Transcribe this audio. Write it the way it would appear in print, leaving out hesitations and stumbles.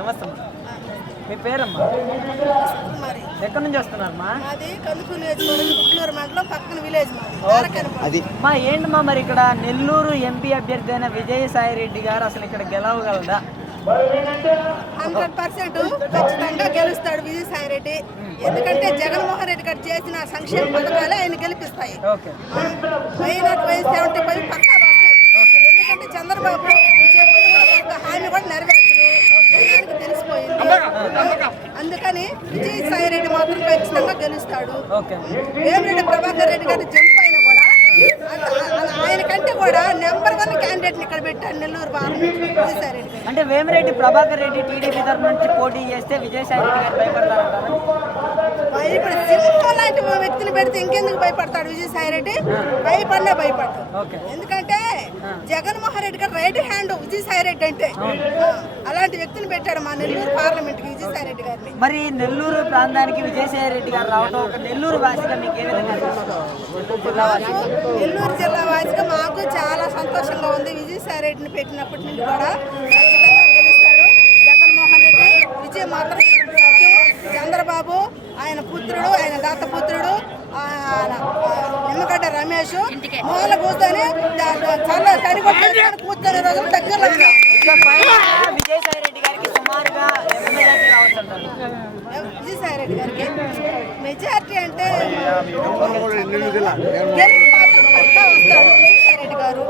నమస్తే. మీ పేరమ్మా? ఎక్కడి నుంచి వస్తున్నారమ్మా? అది కందుకూరు నియోజకవర్గం గుట్లూరు మండలం పక్కన విలేజ్ అది మా ఏంటమ్మా మరి ఇక్కడ నెల్లూరు ఎంపీ అభ్యర్థి అయిన విజయసాయి రెడ్డి గారు అసలు ఇక్కడ గెలవగలదా? 100% ఖచ్చితంగా గెలుస్తాడు విజయసాయి రెడ్డి. ఎందుకంటే జగన్మోహన్ రెడ్డి గారు చేసిన సంక్షేమ పథకాలే ఆయన గెలిపిస్తాయి. వైనాట్ 75 పక్కా వస్తాయి. ఎందుకంటే చంద్రబాబు చెప్పిన హామీ కూడా నెరవేర్చరు, జనానికి తెలిసిపోయింది. అందుకని విజయసాయి రెడ్డి మాత్రం ఖచ్చితంగా గెలుస్తాడు. వేమిరెడ్డి ప్రభాకర్ రెడ్డి గారు జంప్ అయినా కూడా ఆయన కంటే కూడా నెంబర్ 1 క్యాండిడేట్ ఇక్కడ పెట్టాడు నెల్లూరు పార్లమెంట్ విజయసాయి రెడ్డి. అంటే వేమిరెడ్డి ప్రభాకర్ రెడ్డి టీడీపీ తరఫు నుంచి పోటీ చేస్తే విజయసాయి రెడ్డి గారు భయపడతారంటారా? ఇప్పుడు సింహం లాంటి వ్యక్తిని పెడితే ఇంకెందుకు భయపడతాడు విజయసాయి రెడ్డి? భయపడినా భయపడతాడు. ఎందుకంటే జగన్మోహన్ రెడ్డి గారు రైట్ హ్యాండ్ విజయసాయి రెడ్డి అంటే అలాంటి వ్యక్తిని పెట్టాడు మా నెల్లూరు పార్లమెంట్ కి విజయసాయి రెడ్డి గారిని. మరి నెల్లూరు ప్రాంతానికి విజయసాయి రెడ్డి గారు రావడం ఒక నెల్లూరు వాసిగా మీకు ఏ విధంగా? నెల్లూరు జిల్లా వాసిగా మాకు చాలా సంతోషంగా ఉంది. విజయసాయి రెడ్డిని పెట్టినప్పటి నుండి కూడా ఖచ్చితంగా గెలుస్తాడు జగన్మోహన్ రెడ్డి. విజయ్ మాత్రం చంద్రబాబు ఆయన పుత్రుడు, ఆయన దత్తపుత్రుడు నిమ్మగడ్డ రమేష్ మూల కూర్చొని చాలా తడిగొట్టే కూర్చొని రోజులు దగ్గరలో విజయసాయి రెడ్డి గారికి సుమారుగా విజయసాయి రెడ్డి గారికి మెజార్టీ అంటే గెలుపు మాత్రం పక్కా వస్తాడు విజయసాయి రెడ్డి గారు.